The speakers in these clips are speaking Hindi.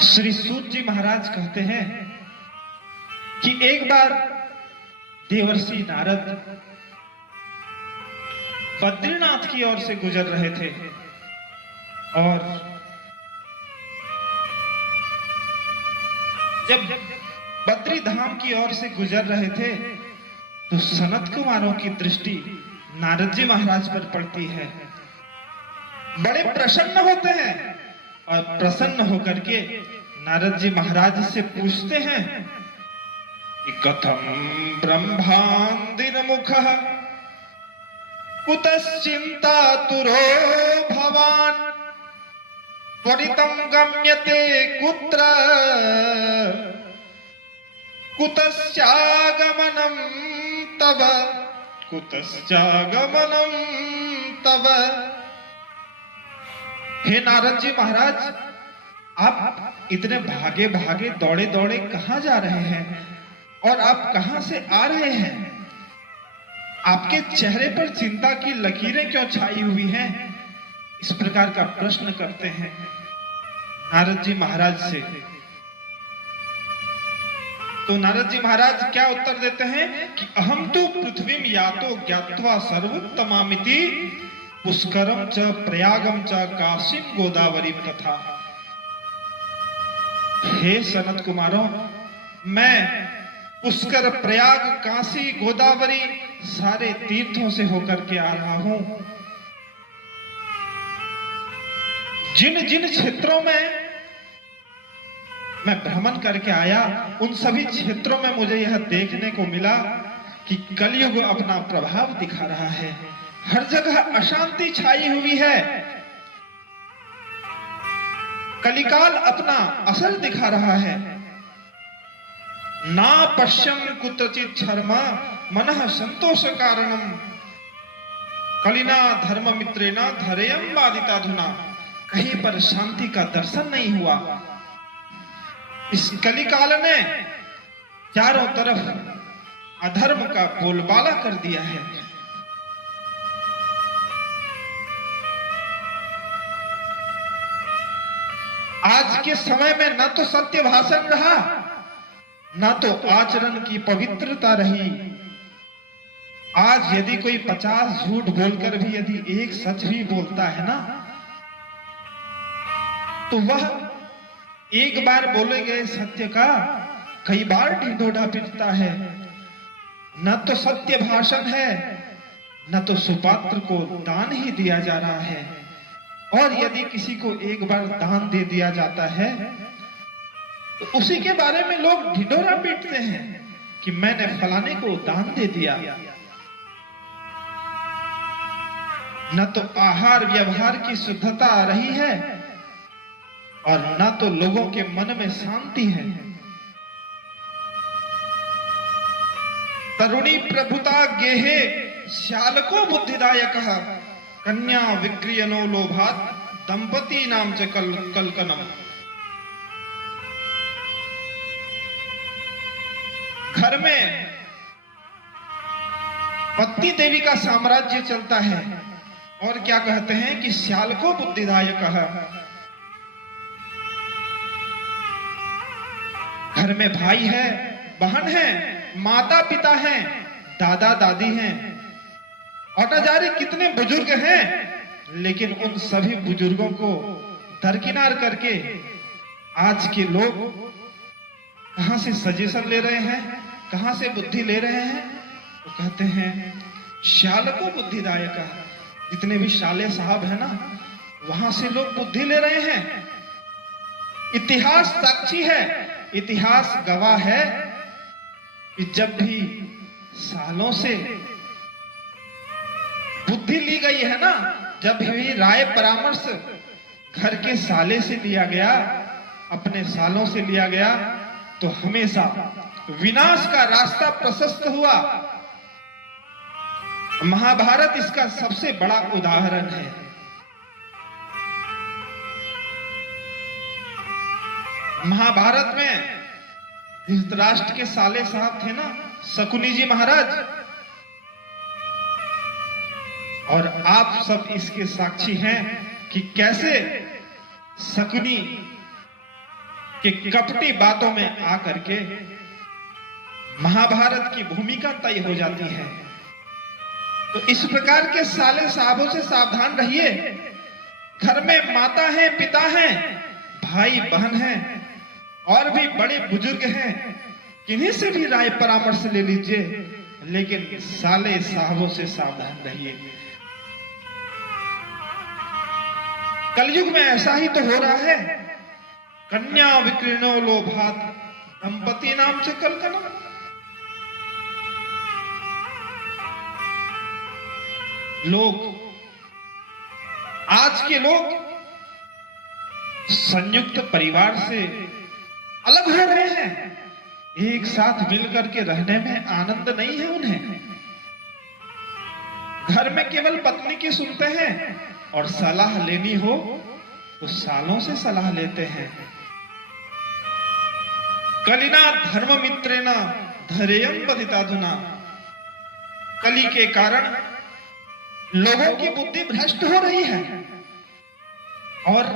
श्री सूत जी महाराज कहते हैं कि एक बार देवर्षि नारद बद्रीनाथ की ओर से गुजर रहे थे और जब बद्री धाम की ओर से गुजर रहे थे तो सनत कुमारों की दृष्टि नारद जी महाराज पर पड़ती है। बड़े प्रसन्न होते हैं और प्रसन्न होकर के नारद जी महाराज से पूछते हैं कि कथम ब्रह्मांदिन मुखः कुतश्चिंतातुरो भवान् त्वरितं गम्यते कुत्र कुतश्चागमनं तव कुतश्चागमनं तव। हे नारद जी महाराज, आप इतने भागे भागे दौड़े दौड़े कहां जा रहे हैं और आप कहां से आ रहे हैं? आपके चेहरे पर चिंता की लकीरें क्यों छाई हुई हैं? इस प्रकार का प्रश्न करते हैं नारद जी महाराज से। तो नारद जी महाराज क्या उत्तर देते हैं कि अहम तो पृथ्वीम यातो ज्ञात्वा सर्वोत्तमामिति पुष्करम च प्रयागम च काशीम गोदावरी तथा। हे सनत कुमारों, मैं पुष्कर, प्रयाग, काशी, गोदावरी सारे तीर्थों से होकर के आ रहा हूं। जिन जिन क्षेत्रों में मैं भ्रमण करके आया उन सभी क्षेत्रों में मुझे यह देखने को मिला कि कलयुग अपना प्रभाव दिखा रहा है। हर जगह अशांति छाई हुई है। कलिकाल अपना असर दिखा रहा है। ना पश्यम कुत्रचित शर्मा मनः संतोष कारणम कलिना धर्म मित्रेना धरेयम बाधिताधुना। कहीं पर शांति का दर्शन नहीं हुआ। इस कलिकाल ने चारों तरफ अधर्म का बोलबाला कर दिया है। आज के समय में न तो सत्य भाषण रहा, न तो आचरण की पवित्रता रही। आज यदि कोई 50 झूठ बोलकर भी यदि एक सच भी बोलता है ना, तो वह एक बार बोले गए सत्य का कई बार ढिंढोरा पीटता है। न तो सत्य भाषण है, न तो सुपात्र को दान ही दिया जा रहा है। और यदि किसी को एक बार दान दे दिया जाता है तो उसी के बारे में लोग ढिंढोरा पीटते हैं कि मैंने फलाने को दान दे दिया। न तो आहार व्यवहार की शुद्धता रही है और न तो लोगों के मन में शांति है। तरुणी प्रभुता गेहे श्यालको बुद्धिदायकः कन्या विक्रियनो लोभात दंपति नाम च कलकनम। घर में पत्नी देवी का साम्राज्य चलता है और क्या कहते हैं कि श्यालको बुद्धिदायकः। घर में भाई है, बहन है, माता पिता हैं, दादा दादी हैं और न जाने कितने बुजुर्ग हैं, लेकिन उन सभी बुजुर्गों को दरकिनार करके आज के लोग कहां से सजेशन ले रहे हैं, कहां से बुद्धि ले रहे हैं? तो कहते हैं श्यालको बुद्धिदायक। जितने भी शाले साहब है ना, वहां से लोग बुद्धि ले रहे हैं। इतिहास साक्षी है, इतिहास गवाह है कि जब भी सालों से बुद्धि ली गई है ना, जब भी राय परामर्श घर के साले से लिया गया, अपने सालों से लिया गया, तो हमेशा विनाश का रास्ता प्रशस्त हुआ। महाभारत इसका सबसे बड़ा उदाहरण है। महाभारत में धृतराष्ट्र के साले साहब थे ना, शकुनी जी महाराज, और आप सब इसके साक्षी हैं कि कैसे शकुनी कि कपटी बातों में आकर के महाभारत की भूमिका तय हो जाती है। तो इस प्रकार के साले साहबों से सावधान रहिए। घर में माता है, पिता है, भाई बहन है और भी बड़े बुजुर्ग हैं, किन्हीं से भी राय परामर्श ले लीजिए, लेकिन साले साहबों से सावधान रहिए। कलयुग में ऐसा ही तो हो रहा है। कन्या विकीर्णो लोभात दंपति नाम से कलकना। आज के लोग संयुक्त परिवार से अलग हो रहे हैं। एक साथ मिलकर के रहने में आनंद नहीं है उन्हें। घर में केवल पत्नी की सुनते हैं और सलाह लेनी हो तो सालों से सलाह लेते हैं। कलिना धर्म मित्रेना धैर्यं बधिताधुना। कली के कारण लोगों की बुद्धि भ्रष्ट हो रही है और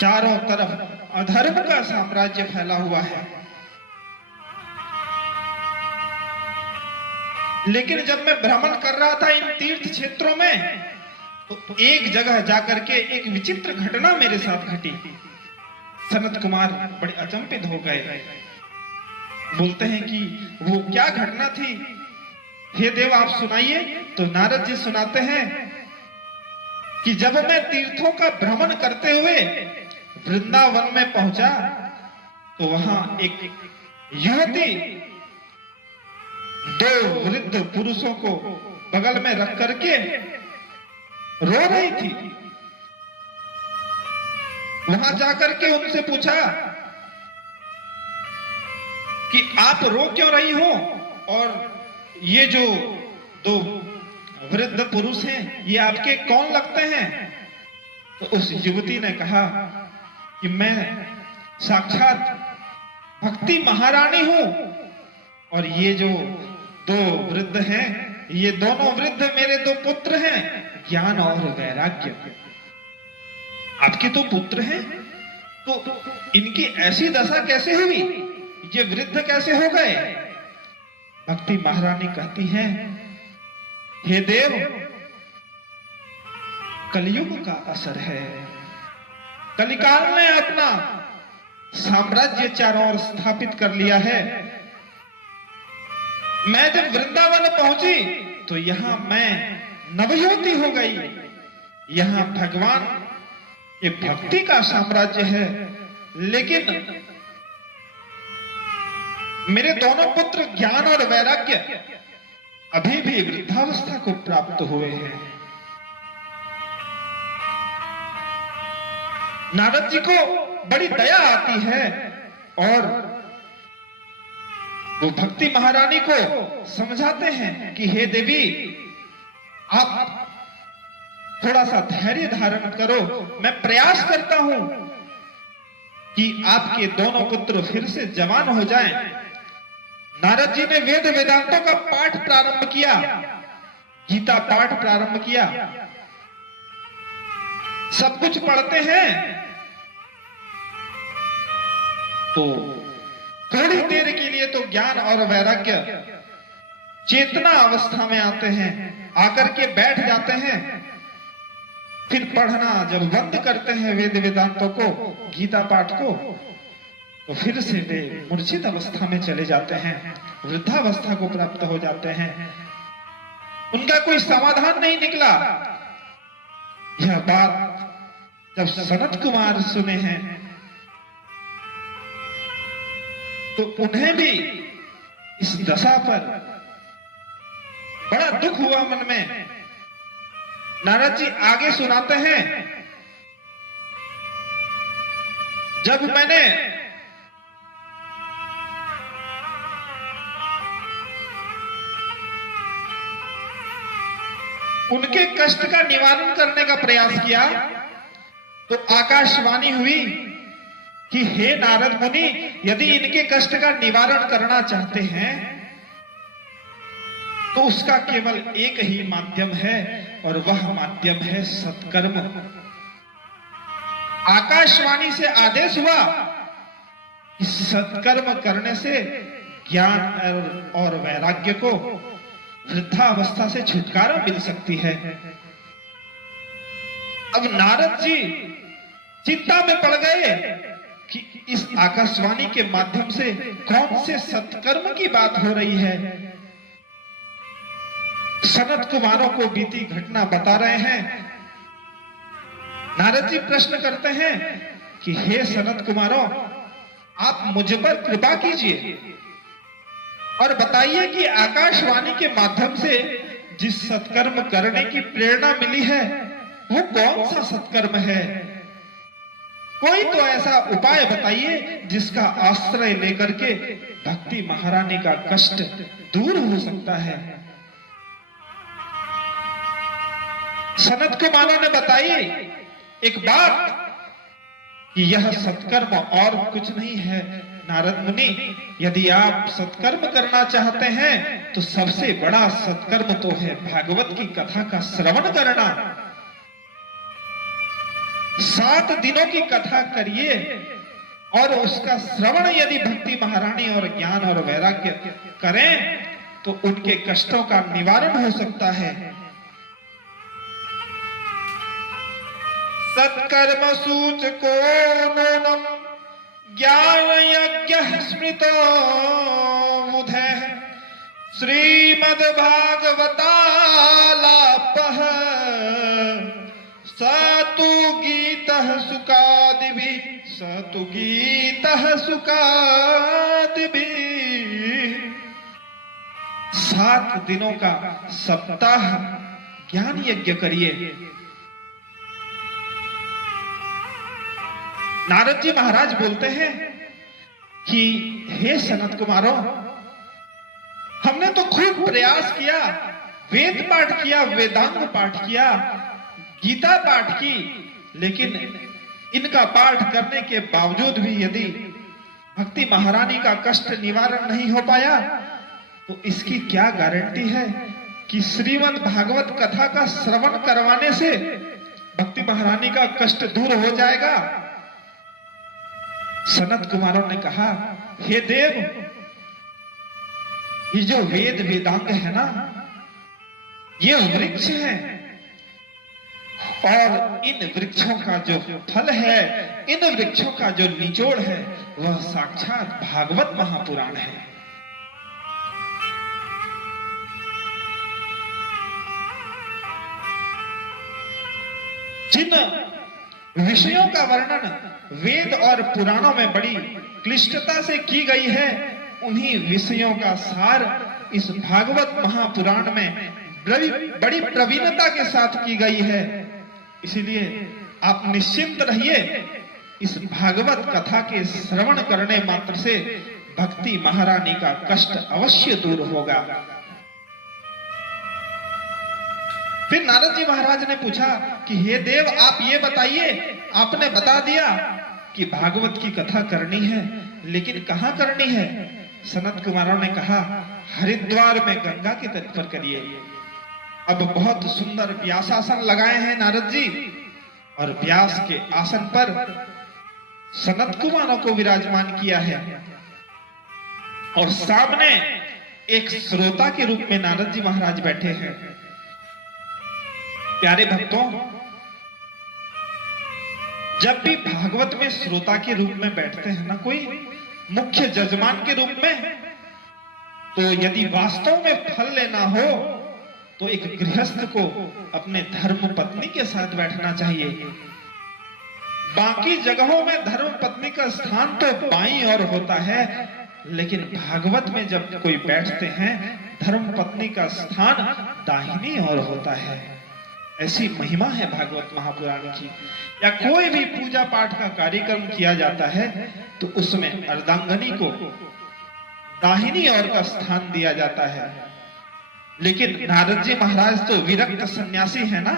चारों तरफ अधर्म का साम्राज्य फैला हुआ है। लेकिन जब मैं भ्रमण कर रहा था इन तीर्थ क्षेत्रों में, तो एक जगह जाकर के एक विचित्र घटना मेरे साथ घटी। सनत कुमार बड़े अचंभित हो गए। बोलते हैं कि वो क्या घटना थी, हे देव आप सुनाइए। तो नारद जी सुनाते हैं कि जब मैं तीर्थों का भ्रमण करते हुए वृंदावन में पहुंचा, तो वहां एक युवती दो वृद्ध पुरुषों को बगल में रख करके रो रही थी। वहां जाकर के उनसे पूछा कि आप रो क्यों रही हो और ये जो दो वृद्ध पुरुष हैं ये आपके कौन लगते हैं? तो उस युवती ने कहा कि मैं साक्षात भक्ति महारानी हूं और ये जो दो वृद्ध हैं ये दोनों वृद्ध मेरे दो पुत्र हैं, ज्ञान और वैराग्य। आपके तो पुत्र हैं, तो इनकी ऐसी दशा कैसे हुई, ये वृद्ध कैसे हो गए? भक्ति महारानी कहती हैं, हे देव कलयुग का असर है। कलिकाल ने अपना साम्राज्य चारों ओर स्थापित कर लिया है। मैं जब वृंदावन पहुंची तो यहां मैं नवयुवती हो गई। यहां भगवान ये भक्ति का साम्राज्य है, लेकिन मेरे दोनों पुत्र ज्ञान और वैराग्य अभी भी वृद्धावस्था को प्राप्त हुए हैं। नारद जी को बड़ी दया आती है और वो भक्ति महारानी को समझाते हैं कि हे देवी आप थोड़ा सा धैर्य धारण करो, मैं प्रयास करता हूं कि आपके दोनों पुत्र फिर से जवान हो जाएं। नारद जी ने वेद वेदांतों का पाठ प्रारंभ किया, गीता पाठ प्रारंभ किया, सब कुछ पढ़ते हैं। तो थोड़ी देर के लिए तो ज्ञान और वैराग्य चेतना अवस्था में आते हैं, आकर के बैठ जाते हैं। फिर पढ़ना जब बंद करते हैं वेद वेदांतों को, गीता पाठ को, तो फिर से वे मूर्छित अवस्था में चले जाते हैं, वृद्धावस्था को प्राप्त हो जाते हैं। उनका कोई समाधान नहीं निकला। यह बात जब सनत कुमार सुने हैं तो उन्हें भी इस दशा पर बड़ा दुख हुआ मन में। नारद जी आगे सुनाते हैं, जब मैंने उनके कष्ट का निवारण करने का प्रयास किया तो आकाशवाणी हुई कि हे नारद मुनि, यदि इनके कष्ट का निवारण करना चाहते हैं तो उसका केवल एक ही माध्यम है और वह माध्यम है सत्कर्म। आकाशवाणी से आदेश हुआ कि सत्कर्म करने से ज्ञान और वैराग्य को वृद्धावस्था से छुटकारा मिल सकती है। अब नारद जी चिंता में पड़ गए कि इस आकाशवाणी के माध्यम से कौन से सत्कर्म की बात हो रही है। सनत कुमारों को बीती घटना बता रहे हैं। नारद जी प्रश्न करते हैं कि हे सनत कुमारों, आप मुझ पर कृपा कीजिए और बताइए कि आकाशवाणी के माध्यम से जिस सत्कर्म करने की प्रेरणा मिली है वो कौन सा सत्कर्म है। कोई तो ऐसा उपाय बताइए जिसका आश्रय लेकर के भक्ति महारानी का कष्ट दूर हो सकता है। सनत कुमारों ने बताई एक बात कि यह सत्कर्म और कुछ नहीं है। नारद मुनि, यदि आप सत्कर्म करना चाहते हैं तो सबसे बड़ा सत्कर्म तो है भागवत की कथा का श्रवण करना। 7 दिनों की कथा करिए और उसका श्रवण यदि भक्ति महारानी और ज्ञान और वैराग्य करें तो उनके कष्टों का निवारण हो सकता है। सत्कर्म सूचको नूनम ज्ञान यज्ञ स्मृतो मुधे श्रीमद् भागवतालापः सतु गीतः सुकादिभिः। 7 दिनों का सप्ताह ज्ञान यज्ञ करिए। नारद जी महाराज बोलते हैं कि हे सनत कुमारों, हमने तो खूब प्रयास किया, वेद पाठ किया, वेदांग पाठ किया, गीता पाठ की, लेकिन इनका पाठ करने के बावजूद भी यदि भक्ति महारानी का कष्ट निवारण नहीं हो पाया तो इसकी क्या गारंटी है कि श्रीमद् भागवत कथा का श्रवण करवाने से भक्ति महारानी का कष्ट दूर हो जाएगा। सनत कुमारों ने कहा, हे देव, ये जो वेद वेदांग है ना, ये वृक्ष है और इन वृक्षों का जो फल है, इन वृक्षों का जो निचोड़ है वह साक्षात भागवत महापुराण है। जिन विषयों का वर्णन वेद और पुराणों में बड़ी क्लिष्टता से की गई है, उन्हीं विषयों का सार इस भागवत महापुराण में बड़ी प्रवीणता के साथ की गई है। इसीलिए आप निश्चिंत रहिए, इस भागवत कथा के श्रवण करने मात्र से भक्ति महारानी का कष्ट अवश्य दूर होगा। फिर नारद जी महाराज ने पूछा कि हे देव, आप ये बताइए, आपने बता दिया कि भागवत की कथा करनी है, लेकिन कहाँ करनी है। सनत कुमारों ने कहा, हरिद्वार में गंगा के तट पर करिए। अब बहुत सुंदर व्यासासन लगाए हैं नारद जी, और व्यास के आसन पर सनत कुमारों को विराजमान किया है और सामने एक श्रोता के रूप में नारद जी महाराज बैठे हैं। प्यारे भक्तों, जब भी भागवत में श्रोता के रूप में बैठते हैं ना कोई, मुख्य जजमान के रूप में, तो यदि वास्तव में फल लेना हो तो एक गृहस्थ को अपने धर्म पत्नी के साथ बैठना चाहिए। बाकी जगहों में धर्म पत्नी का स्थान तो बाईं ओर होता है, लेकिन भागवत में जब कोई बैठते हैं धर्म पत्नी का स्थान दाहिनी ओर होता है। ऐसी महिमा है भागवत महापुराण की। या कोई भी पूजा पाठ का कार्यक्रम किया जाता है तो उसमें अर्धांगनी को दाहिनी ओर का स्थान दिया जाता है। लेकिन नारद जी महाराज तो विरक्त सन्यासी है ना,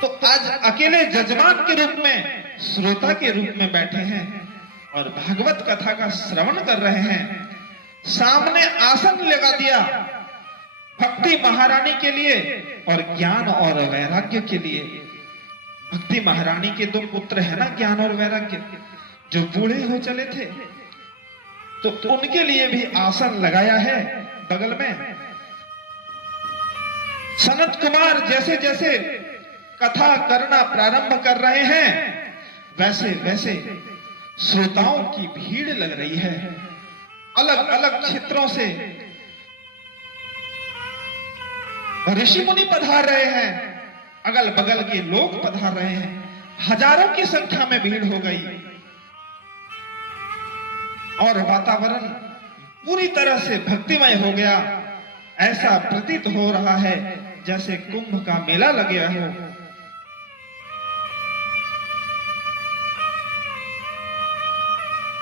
तो आज अकेले जजमान के रूप में, श्रोता के रूप में बैठे हैं और भागवत कथा का श्रवण कर रहे हैं। सामने आसन लगा दिया भक्ति महारानी के लिए और ज्ञान और वैराग्य के लिए। भक्ति महारानी के दो पुत्र है ना, ज्ञान और वैराग्य, जो बूढ़े हो चले थे, तो उनके लिए भी आसन लगाया है बगल में। सनत कुमार जैसे जैसे कथा करना प्रारंभ कर रहे हैं, वैसे वैसे श्रोताओं की भीड़ लग रही है। अलग अलग क्षेत्रों से ऋषि मुनि पधार रहे हैं, अगल बगल के लोग पधार रहे हैं, हजारों की संख्या में भीड़ हो गई और वातावरण पूरी तरह से भक्तिमय हो गया। ऐसा प्रतीत हो रहा है जैसे कुंभ का मेला लग गया हो।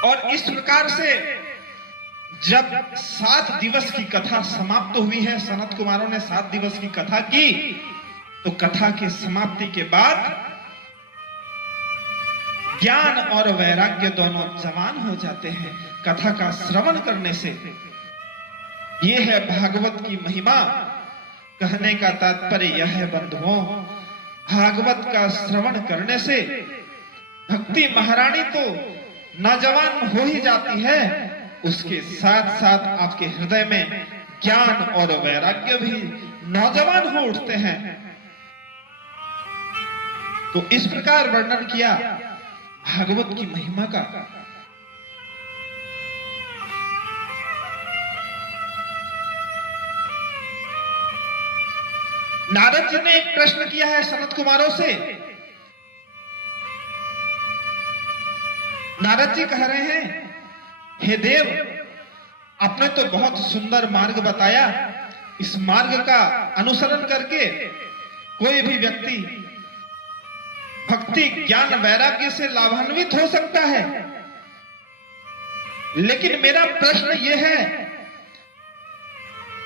और इस प्रकार से जब 7 दिवस की कथा समाप्त हुई है, सनत कुमारों ने 7 दिवस की कथा की, तो कथा की समाप्ति के बाद ज्ञान और वैराग्य दोनों जवान हो जाते हैं कथा का श्रवण करने से। यह है भागवत की महिमा। कहने का तात्पर्य यह है बंधुओं, भागवत का श्रवण करने से भक्ति महारानी तो नौजवान हो ही जाती है, उसके साथ साथ आपके हृदय में ज्ञान और वैराग्य भी नौजवान हो उठते हैं। तो इस प्रकार वर्णन किया भागवत की महिमा का। नारद जी ने एक प्रश्न किया है सनत कुमारों से। नारद जी कह रहे हैं, हे देव, आपने तो बहुत सुंदर मार्ग बताया, इस मार्ग का अनुसरण करके कोई भी व्यक्ति भक्ति ज्ञान वैराग्य से लाभान्वित हो सकता है। लेकिन मेरा प्रश्न यह है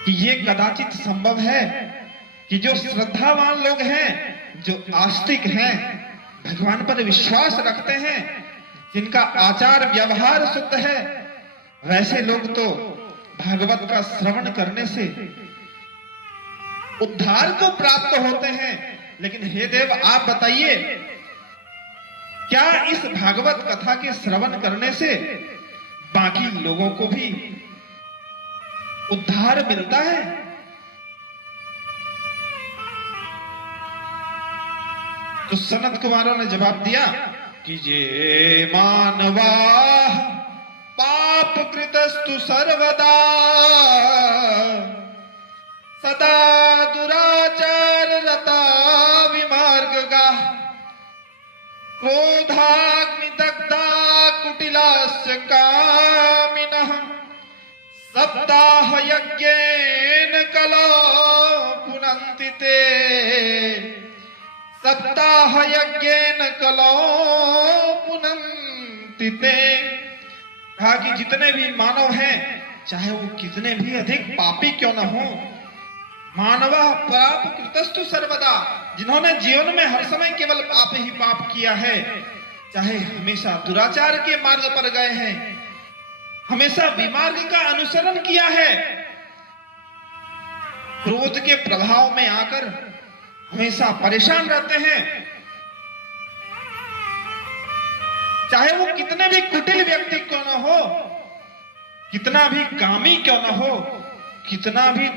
कि यह कदाचित संभव है कि जो श्रद्धावान लोग हैं, जो आस्तिक हैं, भगवान पर विश्वास रखते हैं, जिनका आचार व्यवहार शुद्ध है, वैसे लोग तो भागवत का श्रवण करने से उद्धार को प्राप्त होते हैं। लेकिन हे देव, आप बताइए, क्या इस भागवत कथा के श्रवण करने से बाकी लोगों को भी उद्धार मिलता है? तो सनत कुमारों ने जवाब दिया कि ये मानवा पाप कृतस्तु सर्वदा सदा दुराचार रता विमार्गगा क्रोधाग्नि दग्धा कुटिलास्य कामिनः सप्ताह यज्ञेन कलो पुनन्ति ते सप्ताह यज्ञेन कलो पुनन्ति ते। कहा कि जितने भी मानव हैं, चाहे वो कितने भी अधिक पापी क्यों न हो, मानवा पाप कृतस्तु सर्वदा, जिन्होंने जीवन में हर समय केवल पाप ही पाप किया है, चाहे हमेशा दुराचार के मार्ग पर गए हैं, हमेशा विमार्ग का अनुसरण किया है, क्रोध के प्रभाव में आकर हमेशा परेशान रहते हैं, चाहे वो कितने भी कुटिल व्यक्ति क्यों न हो, कितना भी कामी क्यों न हो, कितना भी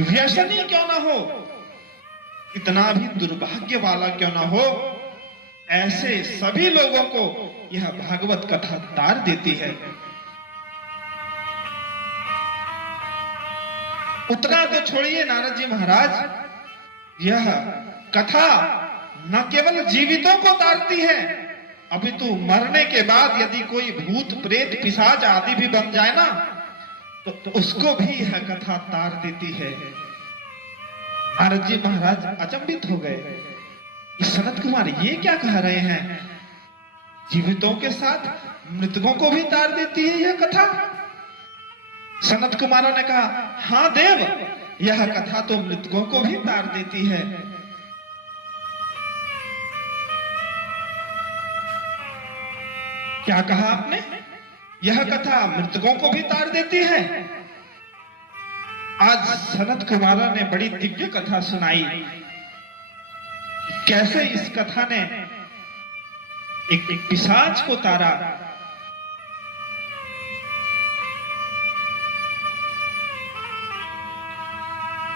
व्यसनी क्यों न हो, कितना भी दुर्भाग्य वाला क्यों न हो, ऐसे सभी लोगों को यह भागवत कथा तार देती है। उतना तो छोड़िए नारद जी महाराज, यह कथा न केवल जीवितों को तारती है, अपितु मरने के बाद यदि कोई भूत प्रेत पिशाच आदि भी बन जाए ना, तो उसको भी यह कथा तार देती है। नारद जी महाराज अचंभित हो गए, सनत कुमार ये क्या कह रहे हैं? जीवितों के साथ मृतकों को भी तार देती है यह कथा? सनत कुमारों ने कहा, हां देव, यह कथा तो मृतकों को भी तार देती है। क्या कहा आपने? यह कथा मृतकों को भी तार देती है? आज सनत कुमारों ने बड़ी दिव्य कथा सुनाई। कैसे इस कथा ने एक पिशाच को तारा।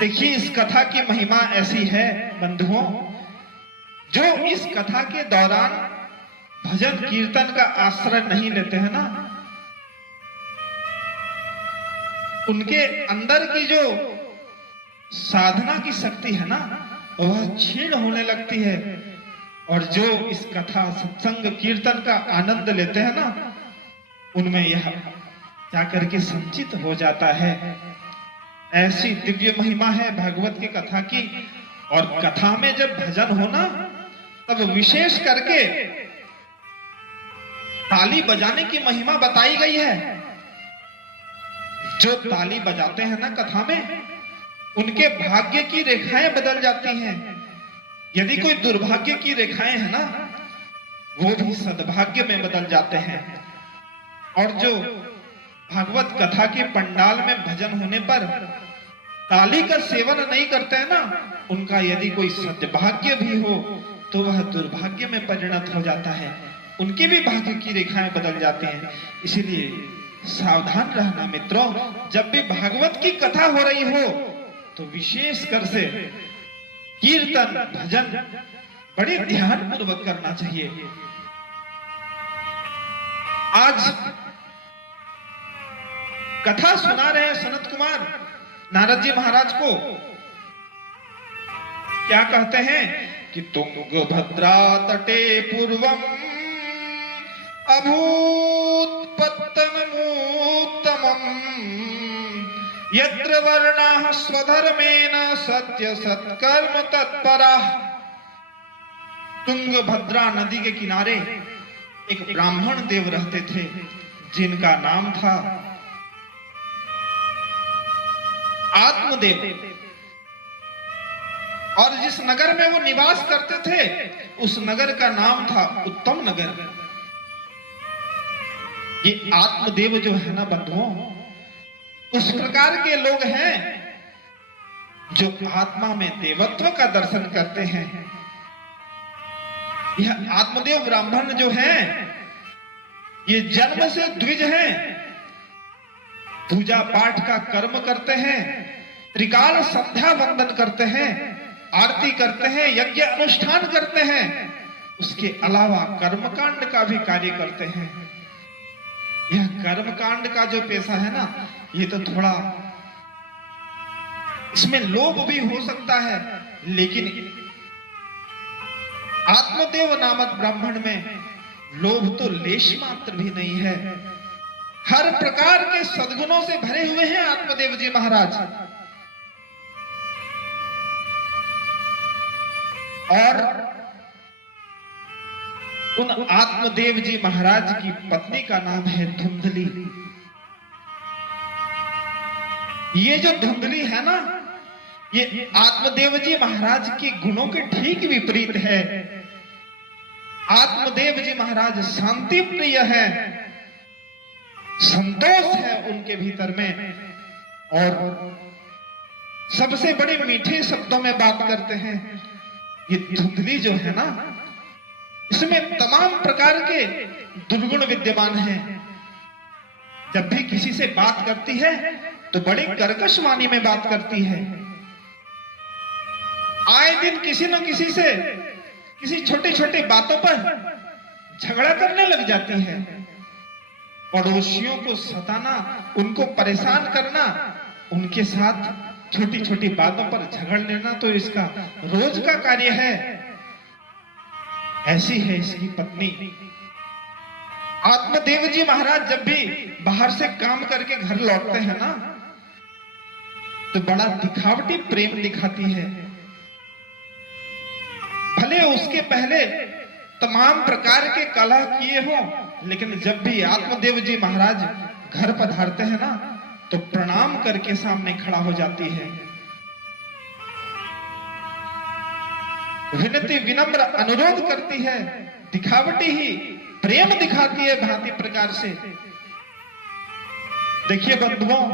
देखिए, इस कथा की महिमा ऐसी है बंधुओं, जो इस कथा के दौरान भजन कीर्तन का आश्रय नहीं लेते हैं ना, उनके अंदर की जो साधना की शक्ति है ना, वह क्षीण होने लगती है। और जो इस कथा सत्संग कीर्तन का आनंद लेते हैं ना, उनमें यह जाकर के संचित हो जाता है। ऐसी दिव्य महिमा है भागवत की कथा की। और कथा में जब भजन हो ना, तब विशेष करके ताली बजाने की महिमा बताई गई है। जो ताली बजाते हैं ना कथा में, उनके भाग्य की रेखाएं बदल जाती हैं। यदि कोई दुर्भाग्य की रेखाएं हैं ना, वो भी सद्भाग्य में बदल जाते हैं। और जो भागवत कथा के पंडाल में भजन होने पर ताली का सेवन नहीं करते हैं ना, उनका यदि कोई सद्भाग्य भी हो तो वह दुर्भाग्य में परिणत हो जाता है। उनके भी भाग्य की रेखाएं बदल जाती हैं। इसलिए सावधान रहना मित्रों, जब भी भागवत की कथा हो रही हो तो विशेष कर से कीर्तन भजन बड़े ध्यान पूर्वक करना चाहिए। आज कथा सुना रहे सनत कुमार नारद जी महाराज को। क्या कहते हैं कि तुंगभद्रा तटे पूर्वम अभूत पत्तनमूत्तमम् यत्र वर्णाः स्वधर्मेण सत्य सत्कर्म तत्पराः। तुंगभद्रा नदी के किनारे एक ब्राह्मण देव रहते थे, जिनका नाम था आत्मदेव। और जिस नगर में वो निवास करते थे, उस नगर का नाम था उत्तम नगर। ये आत्मदेव जो है ना बंधुओं, उस प्रकार के लोग हैं जो आत्मा में देवत्व का दर्शन करते हैं। यह आत्मदेव ब्राह्मण जो हैं, ये जन्म से द्विज हैं। पूजा पाठ का कर्म करते हैं, त्रिकाल संध्या वंदन करते हैं, आरती करते हैं, यज्ञ अनुष्ठान करते हैं। उसके अलावा कर्मकांड का भी कार्य करते हैं। यह कर्मकांड का जो पेशा है ना, ये तो थोड़ा इसमें लोभ भी हो सकता है, लेकिन आत्मदेव नामक ब्राह्मण में लोभ तो लेश मात्र भी नहीं है। हर प्रकार के सद्गुणों से भरे हुए हैं आत्मदेव जी महाराज। और उन आत्मदेव जी महाराज की पत्नी का नाम है धुंधली। ये जो धुंधली है ना, ये आत्मदेव जी महाराज के गुणों के ठीक विपरीत है। आत्मदेव जी महाराज शांति प्रिय है, संतोष है उनके भीतर में, और सबसे बड़े मीठे शब्दों में बात करते हैं। ये धुंधली जो है ना, इसमें तमाम प्रकार के दुर्गुण विद्यमान हैं। जब भी किसी से बात करती है तो बड़ी कर्कश वाणी में बात करती है। आए दिन किसी न किसी से किसी छोटी छोटी बातों पर झगड़ा करने लग जाती है। पड़ोसियों को सताना, उनको परेशान करना, उनके साथ छोटी छोटी बातों पर झगड़ लेना तो इसका रोज का कार्य है। ऐसी है इसकी पत्नी। आत्मदेव जी महाराज जब भी बाहर से काम करके घर लौटते हैं ना, तो बड़ा दिखावटी प्रेम दिखाती है। भले उसके पहले तमाम प्रकार के कलह किए हो, लेकिन जब भी आत्मदेव जी महाराज घर पधारते हैं ना, तो प्रणाम करके सामने खड़ा हो जाती है। विनती विनम्र अनुरोध करती है, दिखावटी ही प्रेम दिखाती है भांति प्रकार से। देखिए बंधुओं,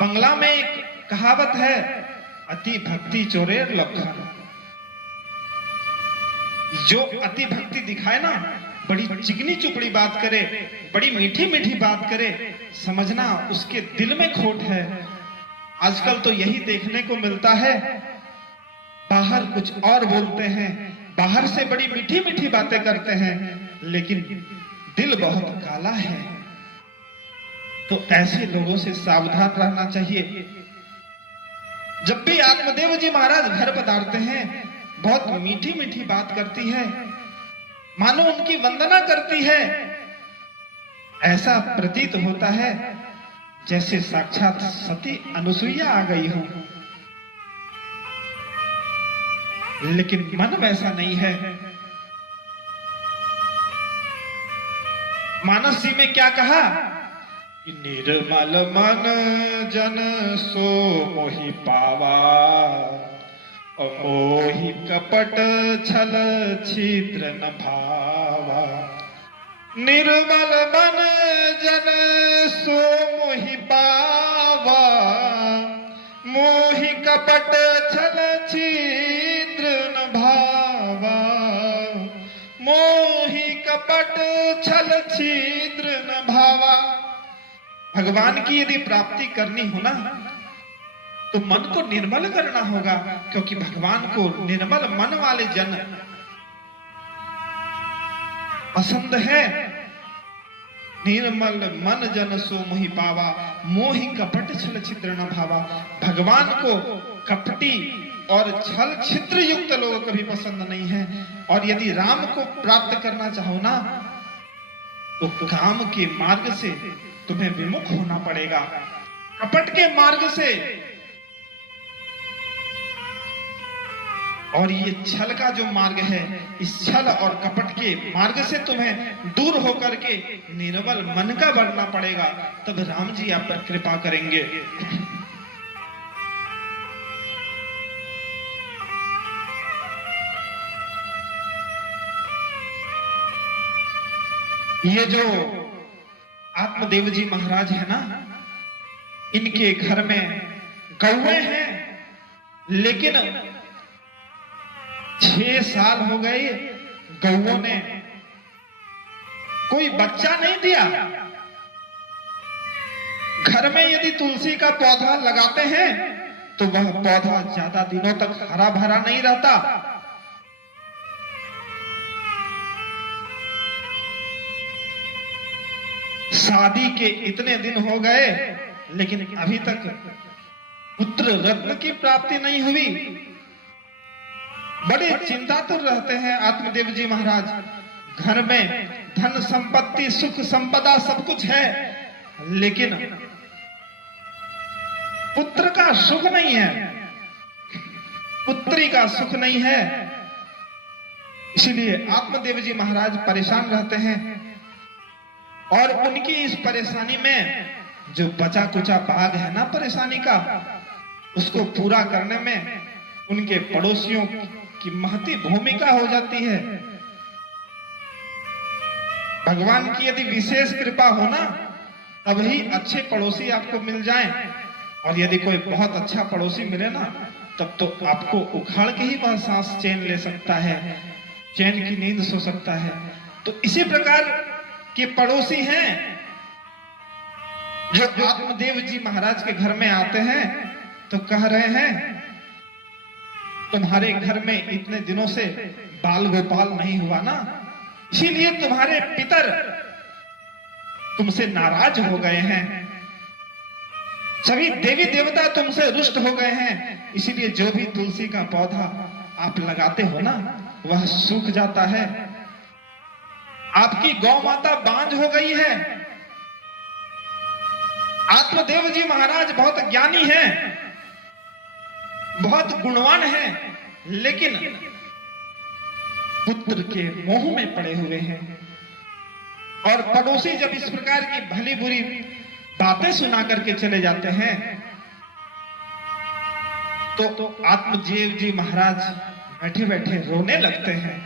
बंगला में एक कहावत है, अति भक्ति चोरे लखन। जो अति भक्ति दिखाए ना, बड़ी चिकनी चुपड़ी बात करे, बड़ी मीठी मीठी बात करे, समझना उसके दिल में खोट है। आजकल तो यही देखने को मिलता है, बाहर कुछ और बोलते हैं, बाहर से बड़ी मीठी मीठी बातें करते हैं, लेकिन दिल बहुत काला है। तो ऐसे लोगों से सावधान रहना चाहिए। जब भी आत्मदेव जी महाराज घर पधारते हैं, बहुत मीठी मीठी बात करती है, मानो उनकी वंदना करती है। ऐसा प्रतीत होता है जैसे साक्षात सती अनुसुईया आ गई हो, लेकिन मन वैसा नहीं है। मानस जी में क्या कहा? निर्मल मन जन सो मोहि पावा, मोहि कपट छल छिद्र न भावा। निर्मल मन जन सो मोहि पावा, मोहि कपट छल छिद्र न भावा। मोहि कपट छल छिद्र न भावा। भगवान की यदि प्राप्ति करनी हो ना, तो मन को निर्मल करना होगा, क्योंकि भगवान को निर्मल मन वाले जन पसंद है। निर्मल मन जन सो मोहि पावा, मोहि कपट छल छिद्र न भावा। भगवान को कपटी और छल छिद्र युक्त लोग कभी पसंद नहीं है। और यदि राम को प्राप्त करना चाहो ना, तो काम के मार्ग से तुम्हें विमुख होना पड़ेगा, कपट के मार्ग से। और ये छल का जो मार्ग है, इस छल और कपट के मार्ग से तुम्हें दूर होकर के निर्मल मन का बनना पड़ेगा, तब राम जी आप पर कृपा करेंगे। ये जो आत्मदेव जी महाराज है ना, इनके घर में गौए हैं, लेकिन 6 साल हो गए गौओं ने कोई बच्चा नहीं दिया। घर में यदि तुलसी का पौधा लगाते हैं तो वह पौधा ज्यादा दिनों तक हरा भरा नहीं रहता। शादी के इतने दिन हो गए, लेकिन अभी तक पुत्र रत्न की प्राप्ति नहीं हुई। बड़े चिंतातुर रहते हैं आत्मदेव जी महाराज। घर में धन संपत्ति सुख संपदा सब कुछ है, लेकिन पुत्र का सुख नहीं है, पुत्री का सुख नहीं है। इसलिए आत्मदेव जी महाराज परेशान रहते हैं। और उनकी इस परेशानी में जो बचा कुचा भाग है ना परेशानी का, उसको पूरा करने में उनके पड़ोसियों की महती भूमिका हो जाती है। भगवान की यदि विशेष कृपा हो ना, तभी अच्छे पड़ोसी आपको मिल जाएं। और यदि कोई बहुत अच्छा पड़ोसी मिले ना, तब तो आपको उखाड़ के ही वह सांस चैन ले सकता है, चैन की नींद सो सकता है। तो इसी प्रकार के पड़ोसी हैं जो आत्मदेव जी महाराज के घर में आते हैं, तो कह रहे हैं तुम्हारे घर में इतने दिनों से बाल गोपाल नहीं हुआ ना, इसीलिए तुम्हारे पितर तुमसे नाराज हो गए हैं, सभी देवी देवता तुमसे रुष्ट हो गए हैं। इसीलिए जो भी तुलसी का पौधा आप लगाते हो ना, वह सूख जाता है। आपकी गौ माता बांझ हो गई है। आत्मदेव जी महाराज बहुत ज्ञानी हैं, बहुत गुणवान हैं, लेकिन पुत्र के मोह में पड़े हुए हैं। और पड़ोसी जब इस प्रकार की भली बुरी बातें सुना करके चले जाते हैं, तो आत्मदेव जी महाराज बैठे बैठे रोने लगते हैं।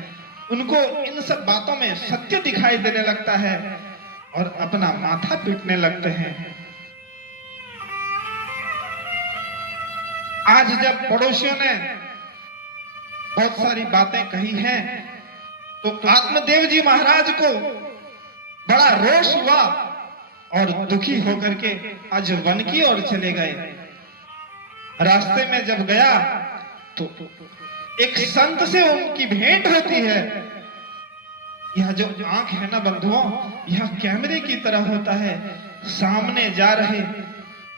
उनको इन सब बातों में सत्य दिखाई देने लगता है और अपना माथा पीटने लगते हैं। आज जब पड़ोसियों ने बहुत सारी बातें कही हैं, तो आत्मदेव जी महाराज को बड़ा रोष हुआ और दुखी होकर के आज वन की ओर चले गए। रास्ते में जब गया तो एक संत से उनकी भेंट होती है। यह जो आंख है ना बंधुओं, यह कैमरे की तरह होता है। सामने जा रहे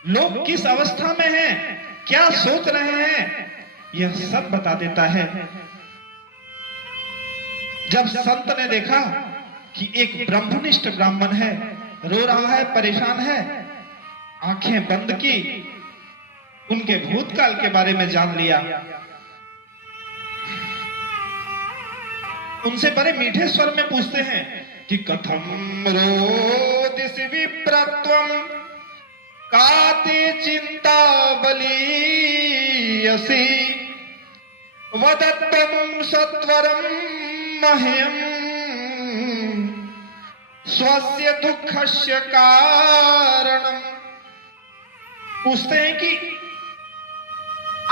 लोग किस अवस्था में हैं, क्या सोच रहे हैं, यह सब बता देता है। जब संत ने देखा कि एक ब्रह्मनिष्ठ ब्राह्मण है, रो रहा है, परेशान है, आंखें बंद की, उनके भूतकाल के बारे में जान लिया। उनसे बड़े मीठे स्वर में पूछते हैं कि कथम रोदिस विप्रत्वम काते चिंता बलीयसी वदत्तम सत्वरम मह्यम स्वस्य दुःखस्य कारणम। पूछते हैं कि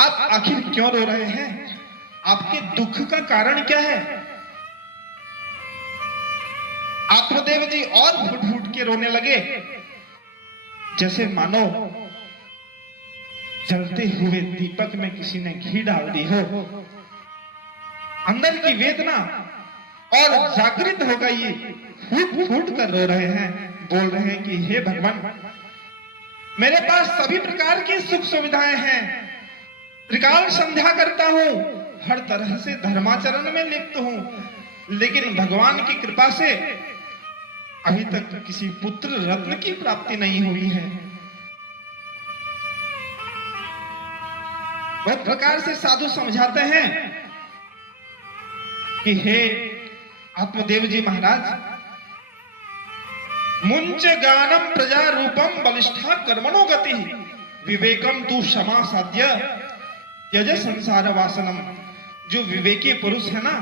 आप आखिर क्यों रो रहे हैं, आपके दुख का कारण क्या है। आत्मदेव जी और फुट फुट के रोने लगे, जैसे मानो जलते हुए दीपक में किसी ने घी डाल दी हो। अंदर की वेदना और जागृत हो गई, फूट फूट कर रो रहे हैं, बोल रहे हैं कि हे भगवान, मेरे पास सभी प्रकार की सुख सुविधाएं हैं, त्रिकाल संध्या करता हूं, हर तरह से धर्माचरण में लिप्त हूं, लेकिन भगवान की कृपा से अभी तक किसी पुत्र रत्न की प्राप्ति नहीं हुई है। बहुत प्रकार से साधु समझाते हैं कि हे आत्मदेव जी महाराज, मुंच गानम प्रजा रूपम बलिष्ठा कर्मणो गति विवेकम तू क्षमा साध्य त्यज संसार वासनम। जो विवेकी पुरुष है ना,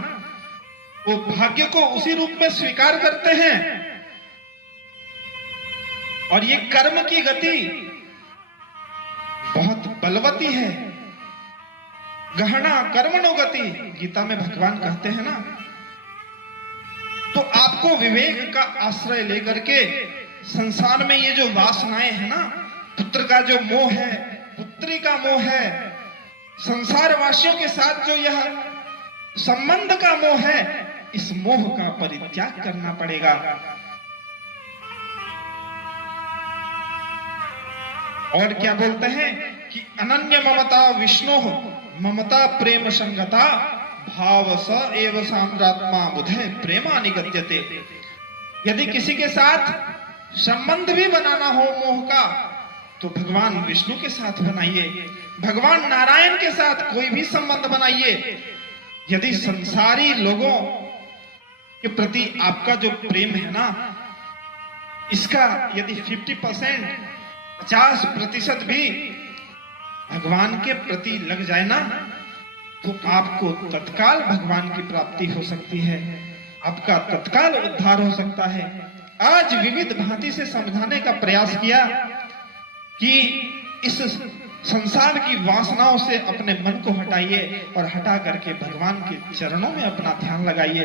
वो भाग्य को उसी रूप में स्वीकार करते हैं, और ये कर्म की गति बहुत बलवती है। गहना कर्मणो गति गीता में भगवान कहते हैं ना। तो आपको विवेक का आश्रय लेकर के संसार में ये जो वासनाएं है ना, पुत्र का जो मोह है, पुत्री का मोह है, संसार वासियों के साथ जो यह संबंध का मोह है, इस मोह का परित्याग करना पड़ेगा। और क्या बोलते हैं कि अनन्य ममता विष्णु ममता प्रेम संगता भाव स एव सांद्रात्मा बुधे प्रेमा निगद्यते। यदि किसी के साथ संबंध भी बनाना हो मोह का, तो भगवान विष्णु के साथ बनाइए, भगवान नारायण के साथ कोई भी संबंध बनाइए। यदि संसारी लोगों के प्रति आपका जो प्रेम है ना, इसका यदि 50% भी भगवान के प्रति लग जाए ना, तो आपको तत्काल भगवान की प्राप्ति हो सकती है, आपका तत्काल उद्धार हो सकता है। आज विविध भांति से समझाने का प्रयास किया कि इस संसार की वासनाओं से अपने मन को हटाइए और हटा करके भगवान के चरणों में अपना ध्यान लगाइए।